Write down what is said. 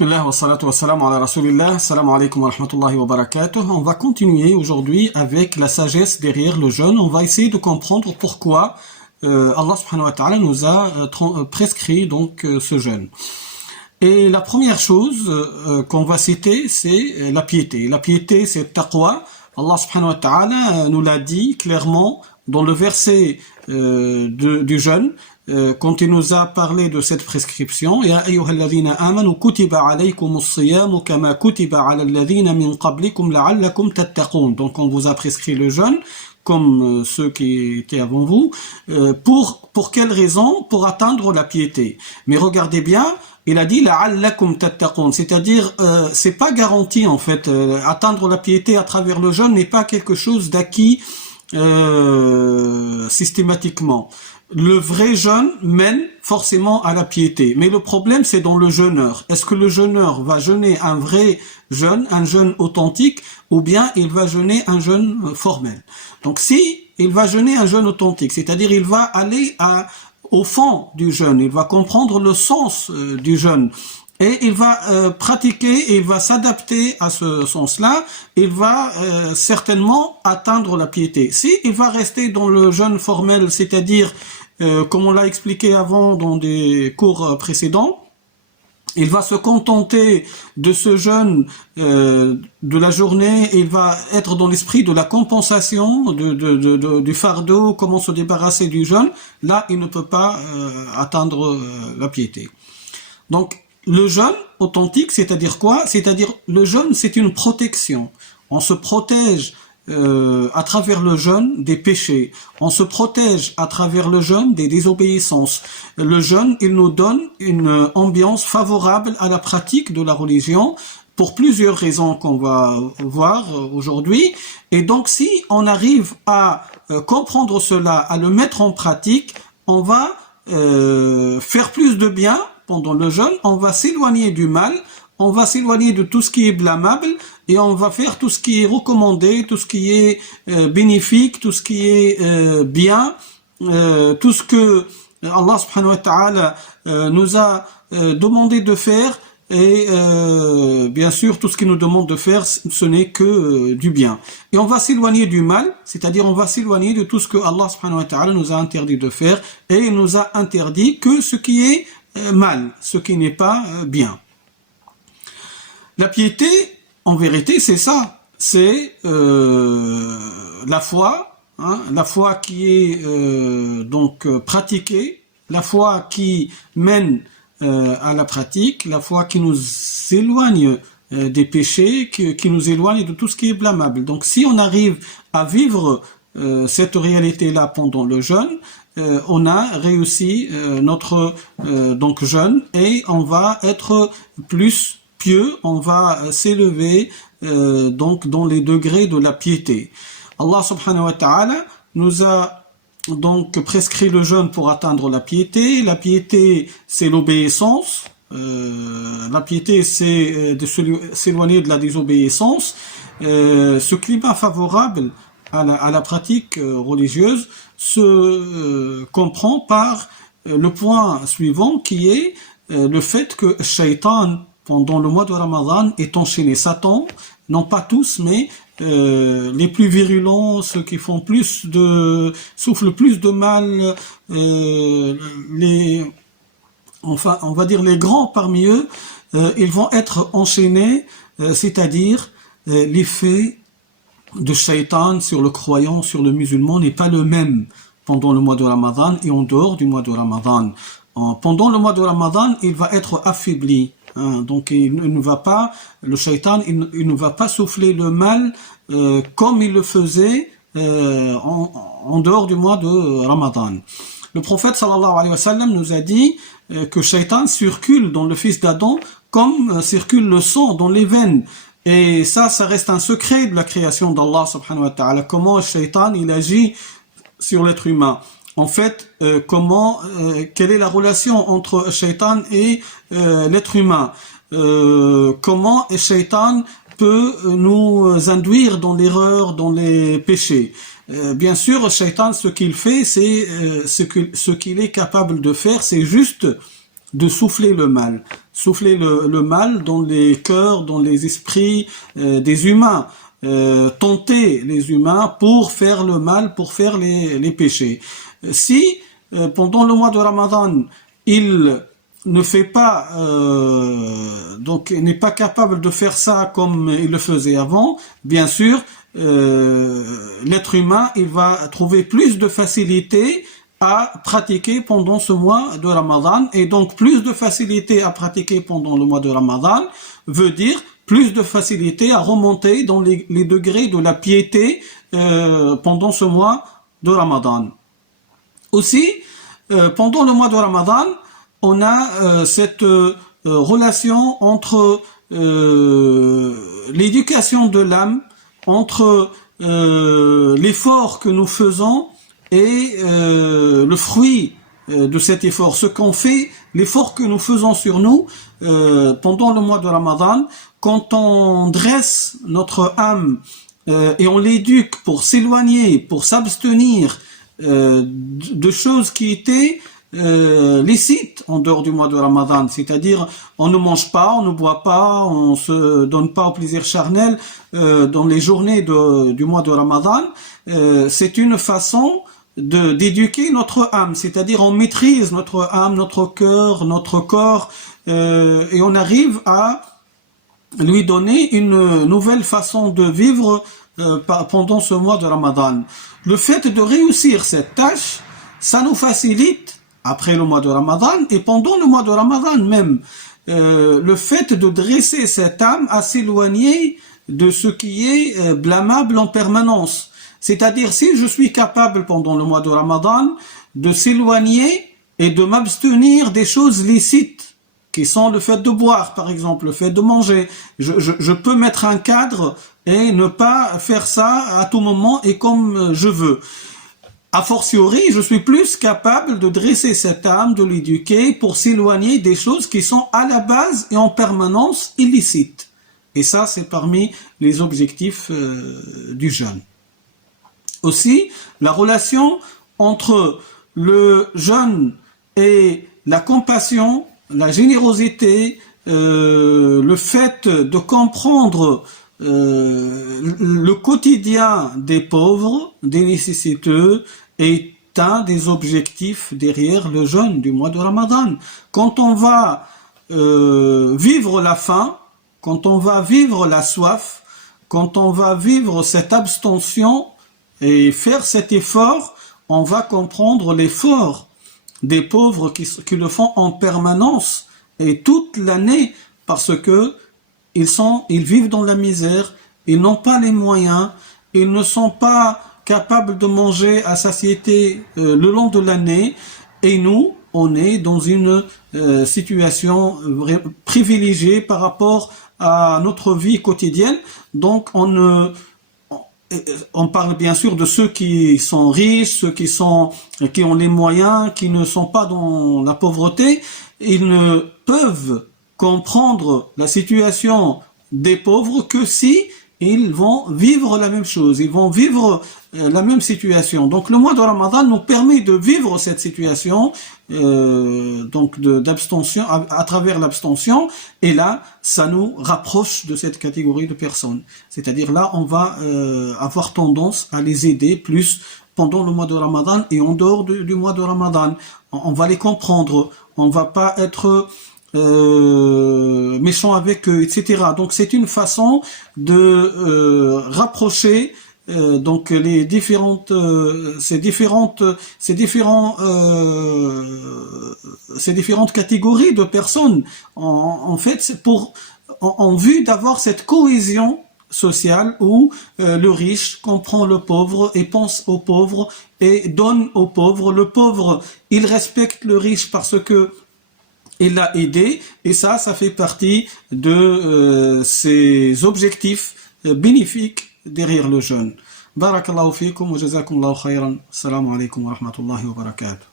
Bismillah wa salatu wa salam ala rasulillah, salam alaikum wa rahmatullahi wa barakatuh. On va continuer aujourd'hui avec la sagesse derrière le jeûne. On va essayer de comprendre pourquoi Allah subhanahu wa ta'ala nous a prescrit donc ce jeûne. Et la première chose qu'on va citer, c'est la piété. La piété, c'est taqwa. Allah subhanahu wa ta'ala nous l'a dit clairement dans le verset du jeûne, quand il nous a parlé de cette prescription. Ya ayyuhalladhina amanu kutiba alaykumus siyamu kama kutiba ala alladhina min qablikum la'allakum tattaqun. Donc on vous a prescrit le jeûne comme ceux qui étaient avant vous. Pour quelle raison? Pour atteindre la piété. Mais regardez bien, il a dit la'allakum tattaqun, c'est-à-dire c'est pas garanti en fait. Atteindre la piété à travers le jeûne n'est pas quelque chose d'acquis systématiquement. Le vrai jeûne mène forcément à la piété. Mais le problème, c'est dans le jeûneur. Est-ce que le jeûneur va jeûner un vrai jeûne, un jeûne authentique, ou bien il va jeûner un jeûne formel? Donc si il va jeûner un jeûne authentique, c'est-à-dire il va aller au fond du jeûne, il va comprendre le sens du jeûne, et il va pratiquer, et il va s'adapter à ce sens-là, il va certainement atteindre la piété. Si il va rester dans le jeûne formel, c'est-à-dire, comme on l'a expliqué avant dans des cours précédents, il va se contenter de ce jeûne de la journée, il va être dans l'esprit de la compensation du fardeau, comment se débarrasser du jeûne. Là, il ne peut pas atteindre la piété. Donc, le jeûne authentique, c'est-à-dire quoi? C'est-à-dire, le jeûne, c'est une protection. On se protège à travers le jeûne des péchés. On se protège à travers le jeûne des désobéissances. Le jeûne, il nous donne une ambiance favorable à la pratique de la religion pour plusieurs raisons qu'on va voir aujourd'hui. Et donc, si on arrive à comprendre cela, à le mettre en pratique, on va faire plus de bien pendant le jeûne, on va s'éloigner du mal, on va s'éloigner de tout ce qui est blâmable et on va faire tout ce qui est recommandé, tout ce qui est bénéfique, tout ce qui est bien, tout ce que Allah subhanahu wa ta'ala nous a demandé de faire, et bien sûr tout ce qu'il nous demande de faire, ce n'est que du bien. Et on va s'éloigner du mal, c'est-à-dire on va s'éloigner de tout ce que Allah subhanahu wa ta'ala nous a interdit de faire, et il nous a interdit que ce qui est mal, ce qui n'est pas bien. La piété, en vérité, c'est ça, c'est la foi, la foi qui est donc pratiquée, la foi qui mène à la pratique, la foi qui nous éloigne des péchés, qui nous éloigne de tout ce qui est blâmable. Donc si on arrive à vivre cette réalité-là pendant le jeûne, on a réussi notre donc jeûne, et on va être plus pieux, on va s'élever donc dans les degrés de la piété. Allah subhanahu wa ta'ala nous a donc prescrit le jeûne pour atteindre la piété. La piété, c'est l'obéissance. La piété, c'est de s'éloigner de la désobéissance. Ce climat favorable à la pratique religieuse se comprend par le point suivant, qui est le fait que Shaitan, pendant le mois de Ramadan, est enchaîné. Satan, non pas tous, mais les plus virulents, ceux qui font soufflent plus de mal, enfin, on va dire les grands parmi eux, ils vont être enchaînés, c'est-à-dire l'effet de Shaitan sur le croyant, sur le musulman n'est pas le même pendant le mois de Ramadan et en dehors du mois de Ramadan. Pendant le mois de Ramadan, il va être affaibli. Donc il ne va pas, le Shaitan, il ne va pas souffler le mal comme il le faisait en dehors du mois de Ramadan. Le prophète sallallahu alayhi wa sallam nous a dit que Shaitan circule dans le fils d'Adam comme circule le sang dans les veines. Et ça reste un secret de la création d'Allah subhanahu wa ta'ala. Comment le Shaitan il agit sur l'être humain. En fait, quelle est la relation entre le Shaitan et l'être humain? Comment le Shaitan peut nous induire dans l'erreur, dans les péchés? Bien sûr, le Shaitan, ce qu'il fait, c'est ce qu'il est capable de faire, c'est juste de souffler le mal. souffler le mal dans les cœurs, dans les esprits des humains, tenter les humains pour faire le mal, pour faire les péchés. Si pendant le mois de Ramadan, il ne fait pas, donc n'est pas capable de faire ça comme il le faisait avant, bien sûr, l'être humain, il va trouver plus de facilité à pratiquer pendant ce mois de Ramadan, et donc plus de facilité à pratiquer pendant le mois de Ramadan veut dire plus de facilité à remonter dans les degrés de la piété pendant ce mois de Ramadan. Aussi, pendant le mois de Ramadan, on a cette relation entre l'éducation de l'âme, entre l'effort que nous faisons et le fruit de cet effort, ce qu'on fait, l'effort que nous faisons sur nous pendant le mois de Ramadan, quand on dresse notre âme et on l'éduque pour s'éloigner, pour s'abstenir de choses qui étaient licites en dehors du mois de Ramadan, c'est-à-dire on ne mange pas, on ne boit pas, on se donne pas au plaisir charnel dans les journées du mois de Ramadan, c'est une façon d'éduquer notre âme, c'est-à-dire on maîtrise notre âme, notre cœur, notre corps, et on arrive à lui donner une nouvelle façon de vivre pendant ce mois de Ramadan. Le fait de réussir cette tâche, ça nous facilite après le mois de Ramadan et pendant le mois de Ramadan même, le fait de dresser cette âme à s'éloigner de ce qui est blâmable en permanence. C'est-à-dire, si je suis capable pendant le mois de Ramadan de s'éloigner et de m'abstenir des choses licites, qui sont le fait de boire, par exemple, le fait de manger, je peux mettre un cadre et ne pas faire ça à tout moment et comme je veux. A fortiori, je suis plus capable de dresser cette âme, de l'éduquer pour s'éloigner des choses qui sont à la base et en permanence illicites. Et ça, c'est parmi les objectifs du jeûne. Aussi, la relation entre le jeûne et la compassion, la générosité, le fait de comprendre le quotidien des pauvres, des nécessiteux, est un des objectifs derrière le jeûne du mois de Ramadan. Quand on va vivre la faim, quand on va vivre la soif, quand on va vivre cette abstention et faire cet effort, on va comprendre l'effort des pauvres qui le font en permanence et toute l'année parce que ils vivent dans la misère, ils n'ont pas les moyens, ils ne sont pas capables de manger à satiété le long de l'année et nous, on est dans une situation privilégiée par rapport à notre vie quotidienne, donc on parle bien sûr de ceux qui sont riches, ceux qui ont les moyens, qui ne sont pas dans la pauvreté, ils ne peuvent comprendre la situation des pauvres que si ils vont vivre la même chose, ils vont vivre la même situation. Donc le mois de Ramadan nous permet de vivre cette situation donc d'abstention à travers l'abstention, et là ça nous rapproche de cette catégorie de personnes. C'est-à-dire là on va avoir tendance à les aider plus pendant le mois de Ramadan et en dehors du mois de Ramadan. On va les comprendre, on va pas être méchant avec eux, etc. Donc c'est une façon de rapprocher donc les ces différentes catégories de personnes. En fait, c'est en vue d'avoir cette cohésion sociale où le riche comprend le pauvre et pense au pauvre et donne au pauvre. Le pauvre, il respecte le riche parce que il l'a aidé, et ça fait partie de ces objectifs bénéfiques derrière le jeûne. Barakallahu fikum wa jazakumullahu khayran. Assalamu alaikum wa rahmatullahi wa barakatuh.